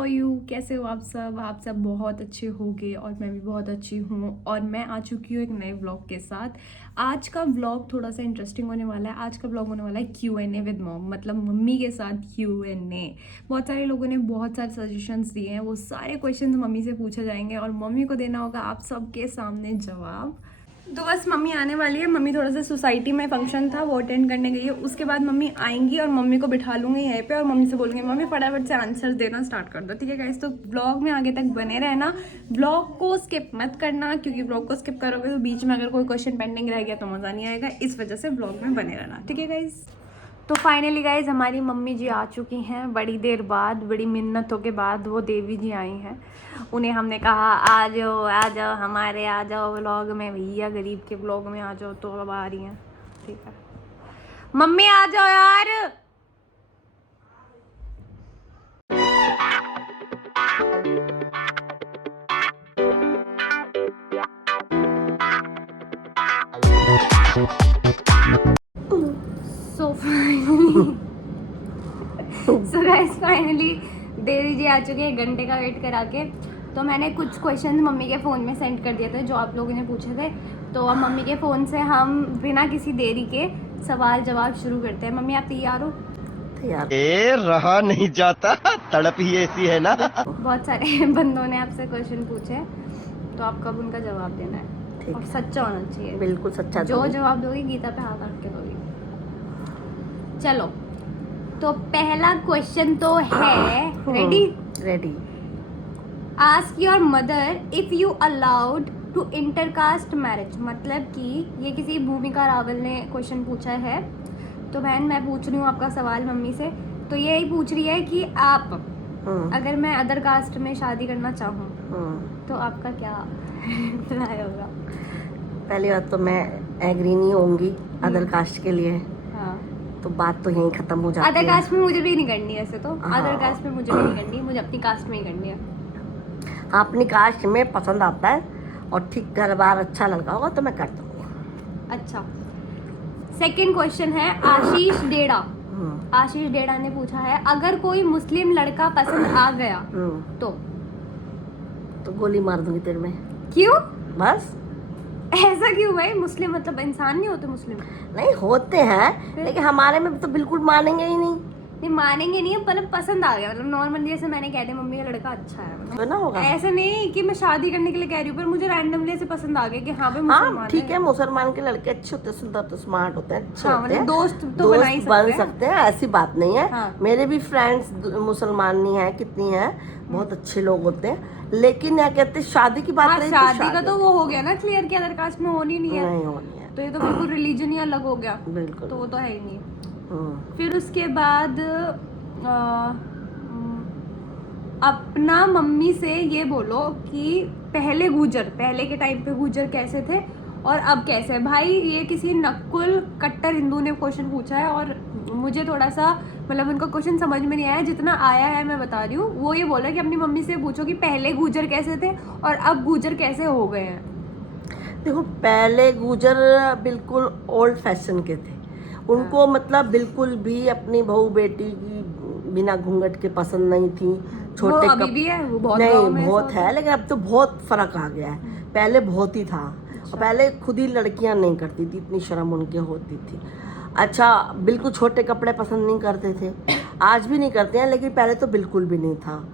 How you, कैसे हो आप सब? आप सब बहुत अच्छे होंगे और मैं भी बहुत अच्छी हूँ। और मैं आ चुकी हूँ एक नए व्लॉग के साथ। आज का व्लॉग थोड़ा सा इंटरेस्टिंग होने वाला है। आज का व्लॉग होने वाला है Q&A विद मॉम, मतलब मम्मी के साथ Q&A। बहुत सारे लोगों ने बहुत सारे सजेशंस दिए हैं, वो सारे क्वेश्चंस मम्मी से पूछे जाएंगे और मम्मी को देना होगा आप सबके सामने जवाब। तो बस मम्मी आने वाली है। मम्मी थोड़ा सा सोसाइटी में फंक्शन था, वो अटेंड करने गई है। उसके बाद मम्मी आएंगी और मम्मी को बिठा लूंगी यहीं पे और मम्मी से बोलूंगी मम्मी फटाफट से आंसर देना स्टार्ट कर दो, ठीक है गाइस? तो ब्लॉग में आगे तक बने रहना, ब्लॉग को स्किप मत करना, क्योंकि ब्लॉग को स्किप करोगे तो बीच में अगर कोई क्वेश्चन पेंडिंग रह गया तो मज़ा नहीं आएगा। इस वजह से ब्लॉग में बने रहना, ठीक है गाइस? तो फाइनली गाइज हमारी मम्मी जी आ चुकी हैं। बड़ी देर बाद, बड़ी मिन्नतों के बाद वो देवी जी आई हैं। उन्हें हमने कहा आ जाओ हमारे, आ जाओ व्लॉग में भैया, गरीब के व्लॉग में आ जाओ। तो अब आ रही हैं, ठीक है मम्मी आ जाओ यार। सो गाइस फाइनली देवी जी आ चुके हैं, 1 घंटे का वेट करा के। तो मैंने कुछ क्वेश्चन मम्मी के फ़ोन में सेंड कर दिए थे जो आप लोगों ने पूछे थे। तो अब मम्मी के फ़ोन से हम बिना किसी देरी के सवाल जवाब शुरू करते हैं। मम्मी आप तैयार हो? रहा नहीं जाता, तड़प ही ऐसी है ना। बहुत सारे बंदों ने आपसे क्वेश्चन पूछे, तो आपको अब उनका जवाब देना है और सच्चा होना चाहिए। बिल्कुल सच्चा जो जवाब दोगी गीता पे हाथ रख के दोगी। चलो, तो पहला क्वेश्चन तो है, ready. Ask your mother if you allowed to intercaste marriage. मतलब कि ये किसी भूमिका रावल ने क्वेश्चन पूछा है। तो बहन मैं पूछ रही हूँ आपका सवाल मम्मी से। तो ये ही पूछ रही है कि आप अगर मैं अदर कास्ट में शादी करना चाहूँ तो आपका क्या राय होगा? पहली बात तो मैं एग्री नहीं होंगी अदर कास्ट के लिए। हाँ, तो बात तो यहीं खत्म हो जाती है। अदर कास्ट में मुझे भी नहीं करनी है ऐसे तो। हाँ। अदर कास्ट में मुझे भी नहीं करनी, मुझे अपनी कास्ट में ही करनी है। हाँ, अपनी कास्ट में पसंद आता है और ठीक घर बार अच्छा लड़का होगा तो मैं कर दूंगी। अच्छा, सेकंड क्वेश्चन है आशीष डेड़ा। आशीष डेड़ा ने पूछा है अगर कोई मुस्लिम लड़का पसंद आ गया तो गोली मार दूंगी तेरे में। क्यों? बस ऐसा क्यों भाई? मुस्लिम मतलब इंसान नहीं होते मुस्लिम? नहीं होते हैं, लेकिन हमारे में तो बिल्कुल मानेंगे ही नहीं। नहीं मानेंगे नहीं, मतलब पसंद आ गया, मतलब नॉर्मली जैसे मैंने कह दिया मम्मी का लड़का अच्छा है, तो ना होगा। ऐसा नहीं कि मैं शादी करने के लिए कह रही हूँ, पर मुझे रैंडमली ऐसे पसंद आ गया कि हाँ भाई मुसलमान हाँ ठीक है, मुसलमान के लड़के अच्छे होते हैं, सुंदर तो स्मार्ट होते हैं, अच्छे हाँ, होते हैं, दोस्त तो बन सकते हैं, ऐसी बात नहीं है। हाँ। मेरे भी फ्रेंड्स मुसलमान नहीं है, कितनी है, बहुत अच्छे लोग होते हैं। लेकिन क्या कहते हैं, शादी की बात रही तो शादी का तो वो हो गया ना क्लियर कि अदर कास्ट में होनी नहीं है। नहीं होनी है, तो ये तो बिल्कुल रिलीजन ही अलग हो गया, बिल्कुल। तो वो तो है ही नहीं। फिर उसके बाद अपना मम्मी से ये बोलो कि पहले के टाइम पे गुजर कैसे थे और अब कैसे है। भाई ये किसी नकुल कट्टर हिंदू ने क्वेश्चन पूछा है और मुझे थोड़ा सा मतलब उनका क्वेश्चन समझ में नहीं आया। जितना आया है मैं बता रही हूँ। वो ये बोला कि अपनी मम्मी से पूछो कि पहले गुजर कैसे थे और अब गुजर कैसे हो गए हैं। देखो, पहले गुजर बिल्कुल ओल्ड फैशन के थे। उनको मतलब बिल्कुल भी अपनी बहू बेटी की बिना घूंघट के पसंद नहीं थी। छोटे वो अभी भी है, वो बहुत नहीं बहुत है, लेकिन अब तो बहुत फर्क आ गया है। पहले बहुत ही था। और पहले खुद ही लड़कियां नहीं करती थी, इतनी शर्म उनके होती थी। अच्छा, बिल्कुल छोटे कपड़े पसंद नहीं करते थे, आज भी नहीं करते हैं, लेकिन पहले तो बिल्कुल भी नहीं था।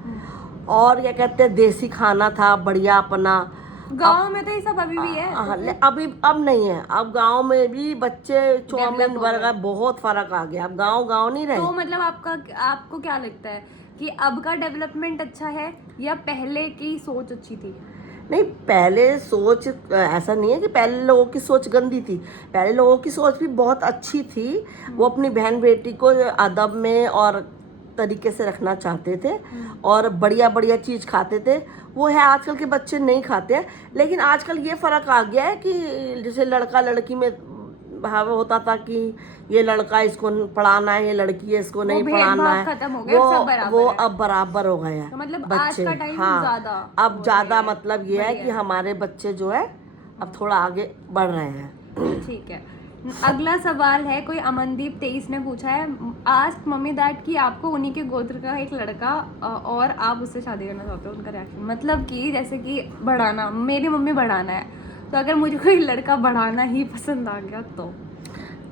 और क्या कहते हैं, देसी खाना था बढ़िया अपना। गांव में तो ये सब अभी भी है। अभी अब नहीं है, अब गांव में भी बच्चे चाउमीन बर्गर, बहुत फर्क आ गया। अब गांव नहीं रहे। तो मतलब आपको क्या लगता है कि अब का डेवलपमेंट अच्छा है या पहले की सोच अच्छी थी? नहीं, पहले सोच ऐसा नहीं है कि पहले लोगों की सोच गंदी थी। पहले लोगों की सोच भी बहुत अच्छी थी। वो अपनी बहन बेटी को अदब में और तरीके से रखना चाहते थे और बढ़िया बढ़िया चीज़ खाते थे। वो है, आजकल के बच्चे नहीं खाते हैं। लेकिन आजकल ये फ़र्क आ गया है कि जैसे लड़का लड़की में भाव होता था कि ये लड़का इसको पढ़ाना है, ये लड़की है इसको नहीं पढ़ाना है, खत्म हो गया, सब बराबर वो है। अब बराबर हो गए हैं। तो मतलब बच्चे आज का टाइम हाँ, अब ज़्यादा मतलब ये है कि हमारे बच्चे जो है अब थोड़ा आगे बढ़ रहे हैं। ठीक है। अगला सवाल है, कोई अमनदीप 23 ने पूछा है, आस्क मम्मी डैड कि आपको उन्हीं के गोत्र का एक लड़का और आप उससे शादी करना चाहते हो, उनका रिएक्शन। मतलब कि जैसे कि बढ़ाना, मेरी मम्मी बढ़ाना है, तो अगर मुझे कोई लड़का बढ़ाना ही पसंद आ गया तो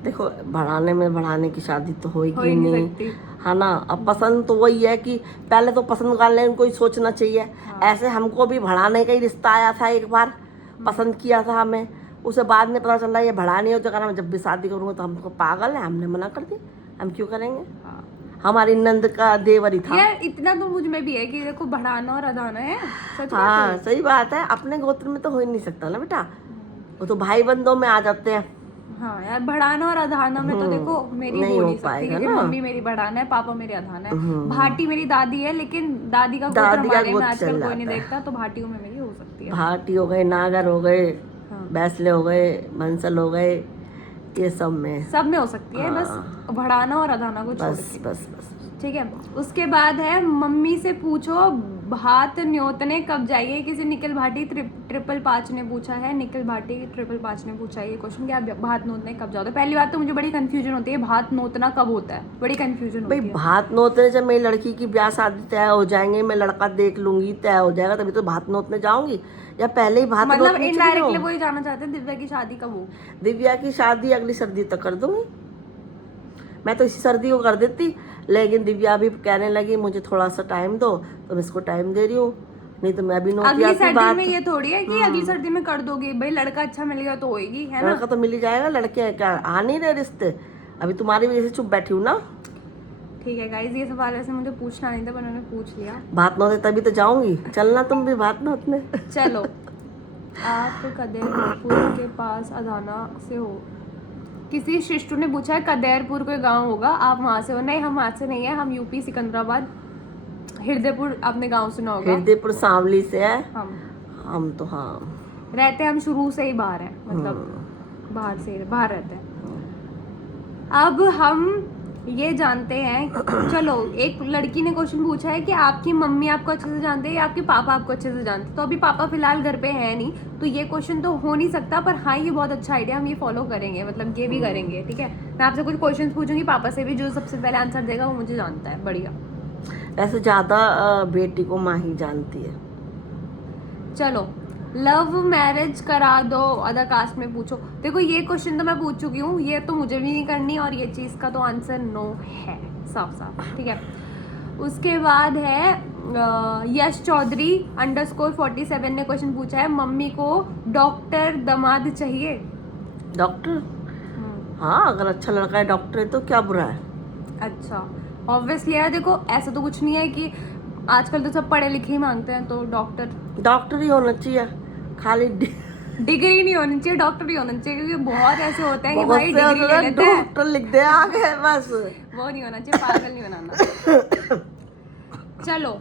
देखो, बढ़ाने की शादी तो हो होगी ही नहीं नहीं, सकती। है ना। अब पसंद तो वही है कि पहले तो पसंद वाले को ही सोचना चाहिए। हाँ। ऐसे हमको भी बढ़ाने का ही रिश्ता आया था एक बार, पसंद किया था हमें, उसे बाद में पता चला ये बढ़ानी हो, तो अगर हम जब भी शादी करूँगा तो हमको पागल है, हमने मना कर दी, हम क्यों करेंगे। हाँ। हमारी नंद का देवरी था। यार इतना तो मुझ में भी है कि देखो बढ़ाना और अदाना है, सच बात हाँ है। सही बात है, अपने गोत्र में तो हो ही नहीं सकता ना बेटा, वो तो भाई बंदों में आ जाते हैं। हाँ यार, बढ़ाना और अधाना में तो देखो मेरी नहीं हो हो नहीं सकती, पाएगा क्योंकि ना। मम्मी मेरी बढ़ाना है, पापा मेरे अधाना है। भाटी मेरी दादी है, लेकिन दादी का गोत्र दादी का हमारे में गोत्र आजकल चल कोई नहीं जाता है। देखता, तो भाटियों में मेरी हो सकती है। भाटी हो गए, नागर हो गए, हाँ। बैसले हो गए, बंसल हो गए, ये सब में। सब में हो सकती है, बस हाँ। बढ़ाना और अधाना को छोड़ बस के। बस बस। ठीक है। उसके बाद है, मम्मी से पूछो भात न्योतने कब जाइए, किसी निखिल भाटी 555 ने पूछा है, निखिल भाटी 555 ने पूछा है ये क्वेश्चन कि आप भात नोतने कब जाओ। तो पहली बात तो मुझे बड़ी कंफ्यूजन होती है, भात नोतना कब होता है, बड़ी कंफ्यूजन भाई होती है। भात नोतने जब मेरी लड़की की ब्याह शादी तय हो जाएंगे, मैं लड़का देख लूंगी, तय हो जाएगा, तभी तो भात नोतने जाऊंगी, या पहले ही भात मतलब नोतने चली इनडायरेक्टली जाऊं? वही जानना चाहते हैं दिव्या की शादी कब हो। दिव्या की शादी अगली सर्दी तक कर दूंगी, मैं तो इसी सर्दी को कर देती, लेकिन दिव्या अभी कहने लगी मुझे थोड़ा सा टाइम दो, तो मैं इसको टाइम दे रही हूँ, नहीं तो मैं अभी नोती अगली आती सर्दी बात। में ये थोड़ी है कि अगली सर्दी में कर दोगे, भाई लड़का अच्छा मिल गया तो होएगी, है ना। लड़का तो मिल ही जाएगा, लड़के क्या आ नहीं रहे रिश्ते, अभी तुम्हारी वजह से चुप बैठी हूँ ना। ठीक है गाइज, ये सवाल वैसे मुझे पूछना नहीं था पर मैंने पूछ लिया। भात नोते तभी तो जाऊंगी, चलना तुम भी भात नोतने। चलो, आप कदेरपुर के पास अधाना से हो। किसी शिष्टू ने पूछा है कदेरपुर कोई गांव होगा, आप वहां से हो। नहीं, हम वहां से नहीं है, हम यूपी सिकंदराबाद हृदयपुर, आपने गांव सुना होगा। हृदयपुर सांवली से है हम तो। हाँ रहते हैं, हम शुरू से ही बाहर हैं, मतलब बाहर रहते हैं। अब हम ये जानते हैं, चलो एक लड़की ने क्वेश्चन पूछा है कि आपकी मम्मी आपको अच्छे से जानते हैं या आपके पापा आपको अच्छे से जानते हैं। तो अभी पापा फिलहाल घर पे है नहीं, तो ये क्वेश्चन तो हो नहीं सकता, पर हाँ ये बहुत अच्छा आइडिया, हम ये फॉलो करेंगे, मतलब ये भी करेंगे। ठीक है, मैं आपसे कुछ क्वेश्चन पूछूंगी पापा से भी, जो सबसे पहले आंसर देगा वो मुझे जानता है। बढ़िया। ऐसे ज्यादा बेटी को माँ ही जानती है। चलो, लव मैरिज करा दो अदर कास्ट में पूछो। देखो ये क्वेश्चन तो मैं पूछ चुकी हूँ, ये तो मुझे भी नहीं करनी, और ये चीज़ का तो आंसर नो है, साफ साफ। ठीक है। उसके बाद है यश चौधरी _47 ने क्वेश्चन पूछा है, मम्मी को डॉक्टर दामाद चाहिए। डॉक्टर? हाँ, अगर अच्छा लड़का है डॉक्टर है तो क्या बुरा है। अच्छा, ऑब्वियसली यार देखो ऐसा तो कुछ नहीं है कि आजकल तो सब पढ़े लिखे ही मांगते हैं, तो डॉक्टर ही होना चाहिए, खाली डिग्री नहीं होनी चाहिए, डॉक्टर ही होना चाहिए, क्योंकि बहुत ऐसे होते हैं कि बहुत भाई से डिग्री ले लेते हैं, डॉक्टर लिख दे आगे बस। वो नहीं होना चाहिए, पागल नहीं बनाना। चलो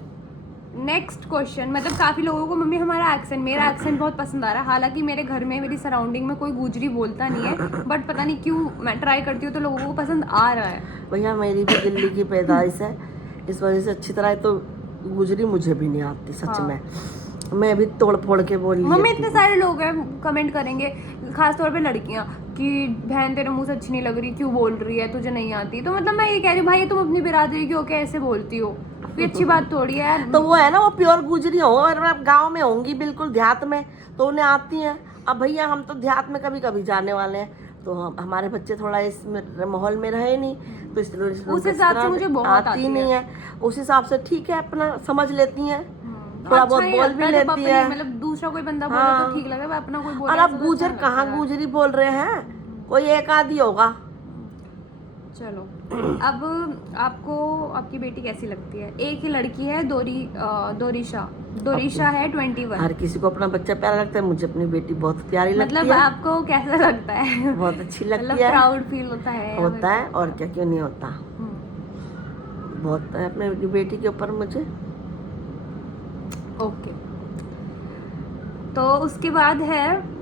नेक्स्ट क्वेश्चन, मतलब काफी लोगों को मम्मी हमारा एक्सेंट, मेरा एक्सेंट बहुत पसंद आ रहा है। हालांकि मेरे घर में, मेरी सराउंडिंग में कोई गुजरी बोलता नहीं है, बट पता नहीं क्यों मैं ट्राई करती हूँ तो लोगों को पसंद आ रहा है। भैया मेरी भी दिल्ली की पैदाइश है, इस वजह से अच्छी तरह तो गुजरी मुझे भी नहीं आती सच हाँ। में, मैं भी तोड़ फोड़ के बोली मम्मी लेती इतने हूँ। सारे लोग हैं कमेंट करेंगे, खासतौर पे लड़कियां, कि बहन तेरे मुंह से अच्छी नहीं लग रही, क्यों बोल रही है, तुझे नहीं आती। तो मतलब मैं ये कह रही हूँ भाई तुम अपनी बिरादरी की होके ऐसे बोलती हो, कोई अच्छी बात थोड़ी है। तो वो है ना, वो प्योर गुजरी हो, और मैं गाँव में होंगी बिल्कुल देहात में, तो उन्हें आती हैं। अब भैया हम तो देहात में कभी कभी जाने वाले हैं, तो हमारे बच्चे थोड़ा इस माहौल में रहे नहीं, तो इसलिए उस हिसाब से मुझे बहुत आती नहीं है। उस हिसाब से ठीक है, अपना समझ लेती हैं, थोड़ा अच्छा बहुत ही बोल लगता भी है जब लेती अपने, है। मतलब दूसरा कोई बंदा बोले हाँ। तो ठीक लगे, पर अपना कोई बोले और ऐसा अब तो गुजर अच्छा कहाँ लगता है। गुजरी बोल रहे हैं, कोई एक आदि होगा। चलो, अब आपको आपकी बेटी कैसी लगती है? एक ही लड़की है, दोरिशा है 21। हर किसी को अपना बच्चा प्यारा लगता है, मुझे अपनी बेटी बहुत प्यारी लगती मतलब है, आपको कैसा लगता है? बहुत अच्छी मतलब लगती है, प्राउड फील होता है? होता है, और क्या, क्यों नहीं होता, बहुत है अपने बेटी के ऊपर मुझे। ओके, तो उसके बाद है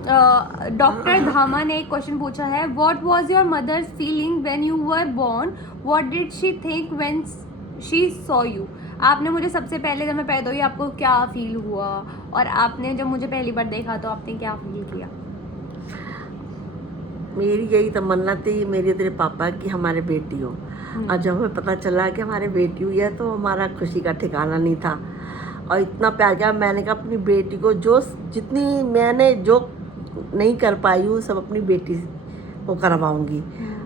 डॉक्टर धामा ने एक क्वेश्चन पूछा है, what was your mother's feeling when you were born, what did she think when she saw you. आपने मुझे सबसे पहले जब मैं पैदा हुई आपको क्या फील हुआ, और आपने जब मुझे पहली बार देखा तो आपने क्या फील किया? मेरी यही तमन्ना थी मेरी तेरे पापा की हमारे बेटी हो। और जब हमें पता चला कि हमारी बेटी हुई है तो हमारा खुशी का ठिकाना नहीं था। और इतना प्यार किया। मैंने कहा अपनी बेटी को जो जितनी मैंने जो नहीं कर पाई हूँ सब अपनी बेटी को करवाऊंगी।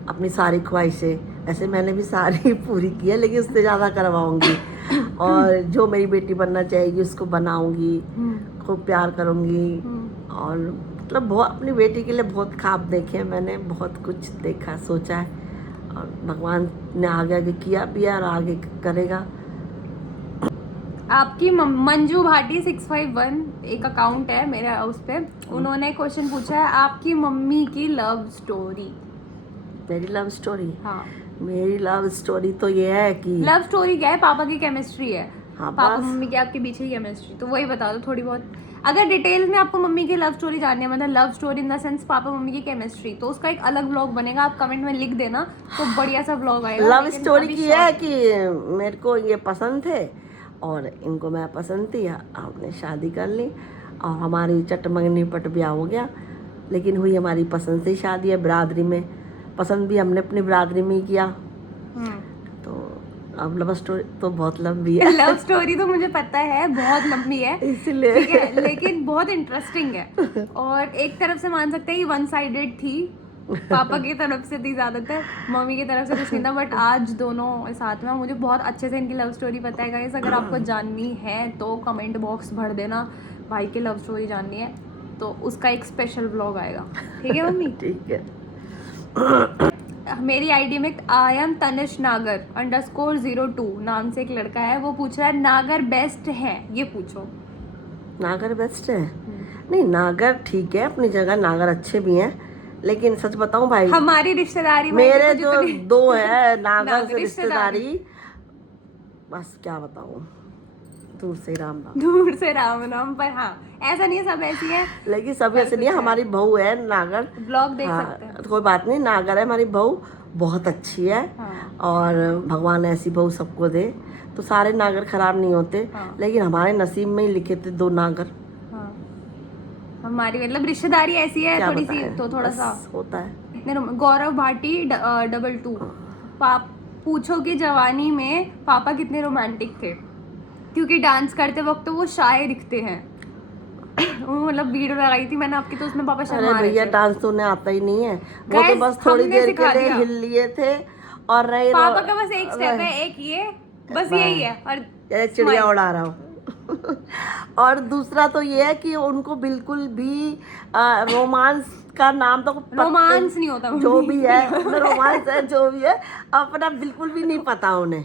अपनी सारी ख्वाहिशें ऐसे मैंने भी सारी पूरी की है लेकिन उससे ज़्यादा करवाऊंगी। और जो मेरी बेटी बनना चाहेगी उसको बनाऊंगी, खूब प्यार करूंगी। और मतलब बहुत अपनी बेटी के लिए बहुत ख्वाब देखे हैं मैंने, बहुत कुछ देखा सोचा है और भगवान ने आगे आगे किया भी है और आगे करेगा। आपकी मंजू भाटी 651 एक अकाउंट है मेरा उस पे, उन्होंने क्वेश्चन पूछा है आपकी मम्मी की लव स्टोरी। मेरी लव स्टोरी, हाँ मेरी लव स्टोरी तो ये है कि लव स्टोरी क्या है, पापा की केमिस्ट्री है। हाँ, पापा बस। मम्मी के आपके पीछे की केमिस्ट्री, तो वही बता दो थोड़ी बहुत। अगर डिटेल में आपको मम्मी की लव स्टोरी जाननी है, मतलब love story in the sense papa mummy की केमिस्ट्री, तो उसका एक अलग ब्लॉग बनेगा, आप कमेंट में लिख देना तो बढ़िया सा ब्लॉग आएगा। लव लेकिन स्टोरी अभी की है कि मेरे को ये पसंद थे और इनको मैं पसंद थी, हमने शादी कर ली और हमारी चटमंगनी पट ब्याह हो गया। लेकिन हुई हमारी पसंद से ही शादी है, बिरादरी में। पसंद भी हमने अपनी बिरादरी में ही किया। तो अब लव स्टोरी तो बहुत लंबी है। लव स्टोरी तो मुझे पता है बहुत लंबी है, इसलिए ठीक है, लेकिन बहुत इंटरेस्टिंग है। और एक तरफ से मान सकते हैं कि वन साइडेड थी, पापा की तरफ से थी ज्यादातर, मम्मी की तरफ से कुछ नहीं था। बट आज दोनों साथ में, मुझे बहुत अच्छे से इनकी लव स्टोरी पता है गाइस। अगर आपको जाननी है तो कमेंट बॉक्स भर देना, भाई की लव स्टोरी जाननी है तो उसका एक स्पेशल व्लॉग आएगा, ठीक है मम्मी? ठीक है। मेरी आईडी में आई एम तनिष नागर _02 नाम से एक लड़का है, वो पूछ रहा है नागर बेस्ट है, ये पूछो। नागर बेस्ट है? नहीं, नागर ठीक है अपनी जगह, नागर अच्छे भी हैं। लेकिन सच बताऊं भाई, हमारी रिश्तेदारी में मेरे देखो जो जितनी- दो है नागर नागर से रिश्तेदारी, बस क्या बताऊं, दूर से ही राम राम। दूर से राम नाम। पर हाँ, ऐसा नहीं है सब ऐसी है, लेकिन सभी ऐसे नहीं है। हमारी बहू है नागर, ब्लॉग देख हाँ, सकते हैं। तो कोई बात नहीं, नागर है हमारी बहू, बहुत अच्छी है। हाँ। और भगवान ऐसी बहू सबको दे। तो सारे नागर खराब नहीं होते। हाँ। लेकिन हमारे नसीब में ही लिखे थे दो नागर। हाँ। हमारी मतलब रिश्तेदारी ऐसी है क्या थोड़ी सी, बताएं, तो थोड़ा बस सा होता है। गौरव भाटी 22 पाप पूछो कि जवानी में पापा कितने रोमांटिक थे, क्योंकि डांस करते वक्त वो शाय दिखते हैं। वो मतलब वीडियो लगाई थी मैंने आपकी, तो उसमें पापा अरे शर्मा रहे भैया, थे। डांस तो उन्हें आता ही नहीं है। वो तो Guys, बस थोड़ी हमने देर सिखा के लिए दिया। हिल लिए थे और रहे पापा का बस एक स्टेप है, एक ये, बस यही है। और जैसे चिड़िया उड़ा रहा हूँ। और दूसरा तो ये है कि उनको बिल्कुल भी रोमांस का नाम तो रोमांस नहीं होता जो भी है उसमें रोमांस है, जो भी है अपना बिल्कुल भी नहीं पता उन्हें।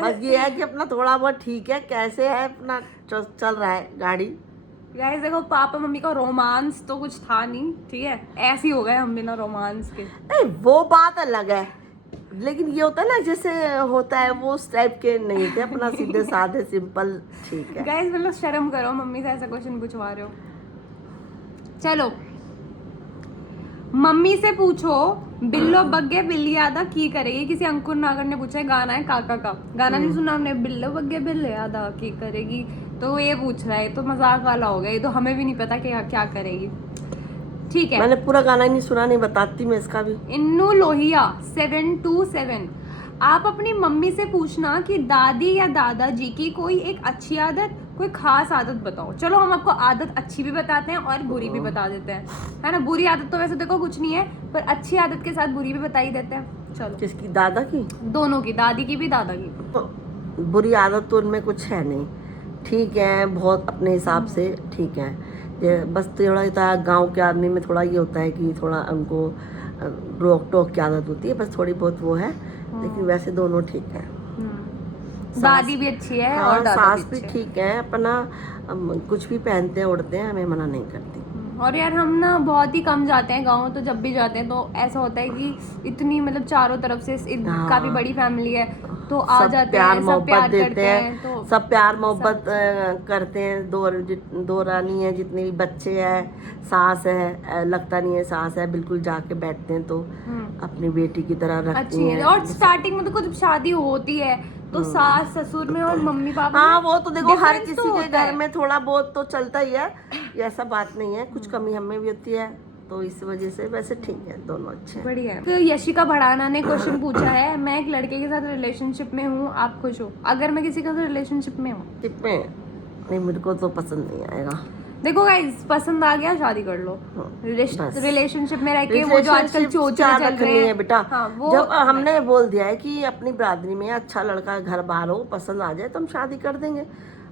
बस ये है कि अपना थोड़ा बहुत ठीक है, कैसे है अपना चल रहा है गाड़ी। गाइस देखो, पापा मम्मी का रोमांस तो कुछ था नहीं, ठीक है, ऐसे ही हो गए हम बिना रोमांस के। नहीं, वो बात अलग है। लेकिन ये होता है ना, जैसे होता है वो उस टाइप के नहीं थे, अपना सीधे साधे सिंपल ठीक है। गाइस मतलब शर्म करो, मम्मी से ऐसा क्वेश्चन पूछवा रहे हो। चलो, मम्मी से पूछो बिल्लो बग्गे बिल्लियादा की करेगी। किसी अंकुर नागर ने पूछा है, गाना है काका का, गाना नहीं सुना हमने, बिल्लो बग्गे बिल्लियादा की करेगी, तो ये पूछ रहा है, तो मजाक वाला हो गया, ये तो हमें भी नहीं पता कि क्या करेगी, ठीक है। मैंने पूरा गाना ही नहीं सुना, नहीं बताती मैं इसका भी। इन्नू लोहिया 727 आप अपनी मम्मी से पूछना कि दादी या दादाजी की कोई एक अच्छी आदत, कोई खास आदत बताओ। चलो हम आपको आदत अच्छी भी बताते हैं और बुरी भी बता देते हैं, है ना। बुरी आदत तो वैसे देखो कुछ नहीं है, पर अच्छी आदत के साथ बुरी भी बता ही देते हैं। चलो, किसकी? दादा की? दोनों की, दादी की भी दादा की। तो बुरी आदत तो उनमें कुछ है नहीं, ठीक है, बहुत अपने हिसाब से ठीक है। ये बस थोड़ा होता है, गाँव के आदमी में थोड़ा ये होता है कि थोड़ा उनको रोक टोक की आदत होती है, बस थोड़ी बहुत वो है। लेकिन वैसे दोनों ठीक है। दादी भी अच्छी है हाँ, और दादा सास भी भी अच्छे हैं। ठीक है, अपना कुछ भी पहनते हैं उड़ते हैं, हमें मना नहीं करती। और यार हम ना बहुत ही कम जाते हैं गाँव, तो जब भी जाते हैं तो ऐसा होता है कि इतनी मतलब चारों तरफ से हाँ। काफी बड़ी फैमिली है, तो आ सब जाते प्यार हैं, सब मोहब्बत प्यार देते करते हैं, तो सब प्यार मोहब्बत करते हैं। दो रानी है, जितने भी बच्चे हैं, सास है, लगता नहीं है सास है, बिल्कुल जाके बैठते हैं तो अपनी बेटी की तरह रखती अच्छी है। हैं। और स्टार्टिंग में तो जब शादी होती है तो सास ससुर में और मम्मी पापा हाँ, में वो तो देखो हर difference किसी तो के होता घर है। में थोड़ा बहुत तो चलता ही है, ये ऐसा बात नहीं है, कुछ कमी हमें भी होती है, तो इस वजह से वैसे ठीक है, दोनों अच्छे हैं। बढ़िया है। तो यशिका भड़ाना ने क्वेश्चन पूछा है, मैं एक लड़के के साथ रिलेशनशिप में हूँ, आप खुश हो? अगर मैं किसी के साथ रिलेशनशिप में हूँ, टिप में नहीं, मेरे को तो पसंद नहीं आएगा। देखो गाइस, पसंद आ गया शादी कर लो। बस। रिलेशनशिप में रह के वो जो आजकल Relationship चोचले क्या चल रखनी रहे है हैं बेटा। हाँ, वो जब हमने बोल दिया है कि अपनी बिरादरी में अच्छा लड़का घर बार हो, पसंद आ जाए तो हम शादी कर देंगे,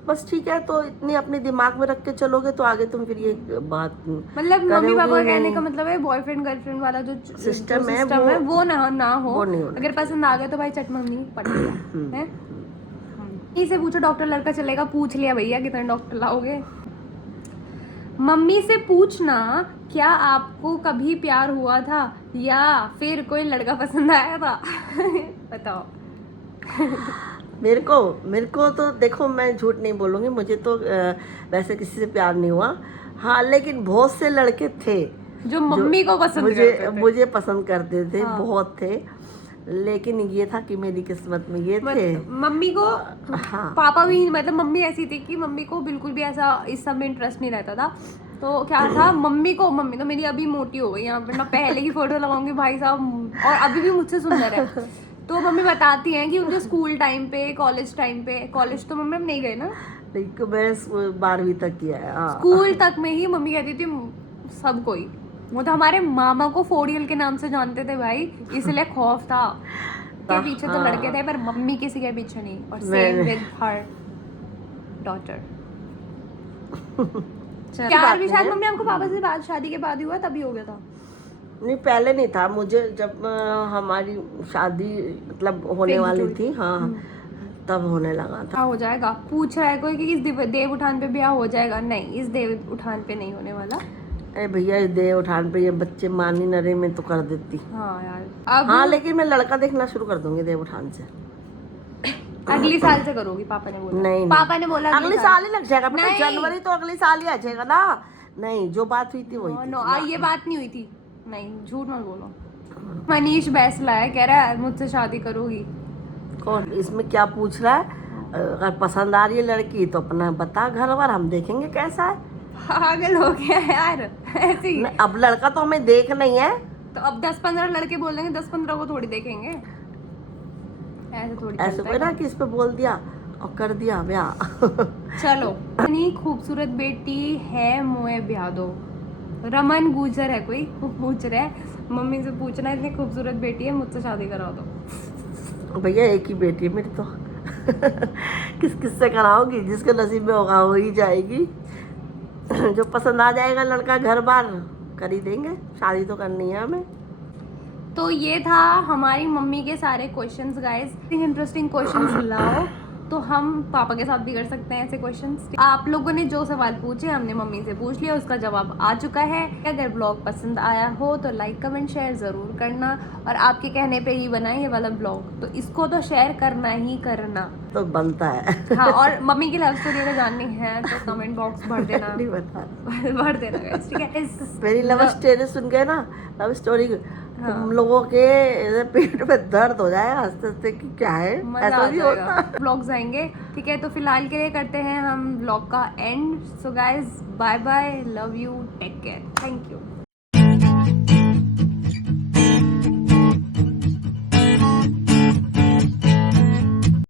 बस ठीक है। तो इतनी अपने दिमाग में रख के चलोगे तो आगे तुम फिर ये बात मतलब मम्मी पापा का कहने का मतलब है बॉयफ्रेंड गर्लफ्रेंड वाला जो सिस्टम है वो ना हो। वो नहीं होना अगर पसंद आ गया तो भाई चट मम्मी पट गया है। इसे पूछो डॉक्टर लड़का चलेगा, पूछ लिया भैया कितने डॉक्टर लाओगे। मम्मी से पूछना, क्या आपको कभी प्यार हुआ था या फिर कोई लड़का पसंद आया था? बताओ। मेरे को तो देखो, मैं झूठ नहीं बोलूँगी, मुझे तो वैसे किसी से प्यार नहीं हुआ। हाँ, लेकिन बहुत से लड़के थे जो मम्मी को पसंद करते थे। मुझे पसंद करते थे। हाँ। बहुत थे, लेकिन ये था कि मेरी किस्मत में ये थे। मम्मी को हाँ। पापा भी, मतलब मम्मी ऐसी थी कि मम्मी को बिल्कुल भी ऐसा इस सब में इंटरेस्ट नहीं रहता था। तो क्या था, मम्मी तो मेरी अभी मोटी हो गई, यहाँ पर मैं पहले की फोटो लगाऊंगी भाई साहब, और अभी भी मुझसे सुंदर है। तो मम्मी बताती हैं कि उनके स्कूल टाइम पे, कॉलेज टाइम पे, कॉलेज तो मम्मी हम नहीं गए ना, लेकिन मैं 12वीं तक किया है। हाँ। स्कूल तक में ही मम्मी कहती थी सब कोई, वो तो हमारे मामा को फोड़ियल के नाम से जानते थे भाई, इसलिए खौफ था। के पीछे तो लड़के थे पर मम्मी किसी के पीछे नहीं। और सेम विद हर डॉटर। प्यार भी शायद मम्मी हमको पापा से बाद शादी के बाद ही हुआ, तभी हो गया था। नहीं, पहले नहीं था। मुझे जब हमारी शादी मतलब होने वाली थी, हाँ, तब होने लगा था। हो जाएगा। पूछ रहा है कोई कि इस देव उठान पे ब्याह हो जाएगा? नहीं, इस देव उठान पे नहीं होने वाला। अरे भैया, इस देव उठान पे ये बच्चे मानी न रहे, मैं तो कर देती। हाँ यार, अब हाँ, लेकिन मैं लड़का देखना शुरू कर दूंगी देव उठान से। अगली साल से करोगी? पापा ने बोला। नहीं, पापा ने बोला अगले साल ही लग जाएगा बेटा, नहीं। जनवरी तो अगले साल ही आ जाएगा ना। नहीं, जो बात हुई थी वही थी। नो, ये बात नहीं हुई थी। नहीं, झूठ मत बोलो। मनीष बैसला है, कह रहा है मुझसे शादी करोगी? कौन इसमें क्या पूछ रहा है? अगर पसंद आ रही है लड़की तो अपना बता घर बार, हम देखेंगे कैसा है। पागल हो गया यार, ऐसे ही। अब लड़का तो हमें देखना ही है। तो अब 10-15 लड़के बोल देंगे, 10-15 को थोड़ी देखेंगे, ऐसे थोड़ी ऐसे चलता कोई है। ना कि इस पे बोल दिया और कर दिया ब्याह। चलो, इतनी खूबसूरत बेटी है, मुझे ब्याह दो। रमन गुजर है कोई, वो पूछ रहा है मम्मी से पूछना, इतनी खूबसूरत बेटी है, मुझसे शादी करा दो। भैया एक ही बेटी है मेरी तो। किस किस से कराओगी? जिसके नसीब में होगा हो ही जाएगी। जो पसंद आ जाएगा लड़का घर बार, कर ही देंगे। शादी तो करनी है हमें। तो ये था हमारी मम्मी के सारे क्वेश्चंस गाइस। इंटरेस्टिंग क्वेश्चंस लाओ तो हम पापा के साथ भी कर सकते हैं ऐसे क्वेश्चंस। आप लोगों ने जो सवाल पूछे हमने मम्मी से पूछ लिया, उसका जवाब आ चुका है। अगर ब्लॉग पसंद आया हो तो लाइक कमेंट शेयर ज़रूर करना, और आपके कहने पे ही बनाए ये वाला ब्लॉग, तो इसको तो शेयर करना ही करना तो बनता है। हाँ, और मम्मी की लव स्टोरी अगर जाननी है तो कमेंट बॉक्स भर देना। नहीं बता। भर देना guys, ठीक है। मेरी लव स्टोरी सुन के ना, लव स्टोरी तुम लोगों के पेट में दर्द हो जाएगा हंसते हंसते कि क्या है, ऐसा भी होता है। ब्लॉग्स आएंगे, ठीक है। तो फिलहाल के लिए करते हैं हम ब्लॉग का end. So guys, bye bye, love you, take care, thank you.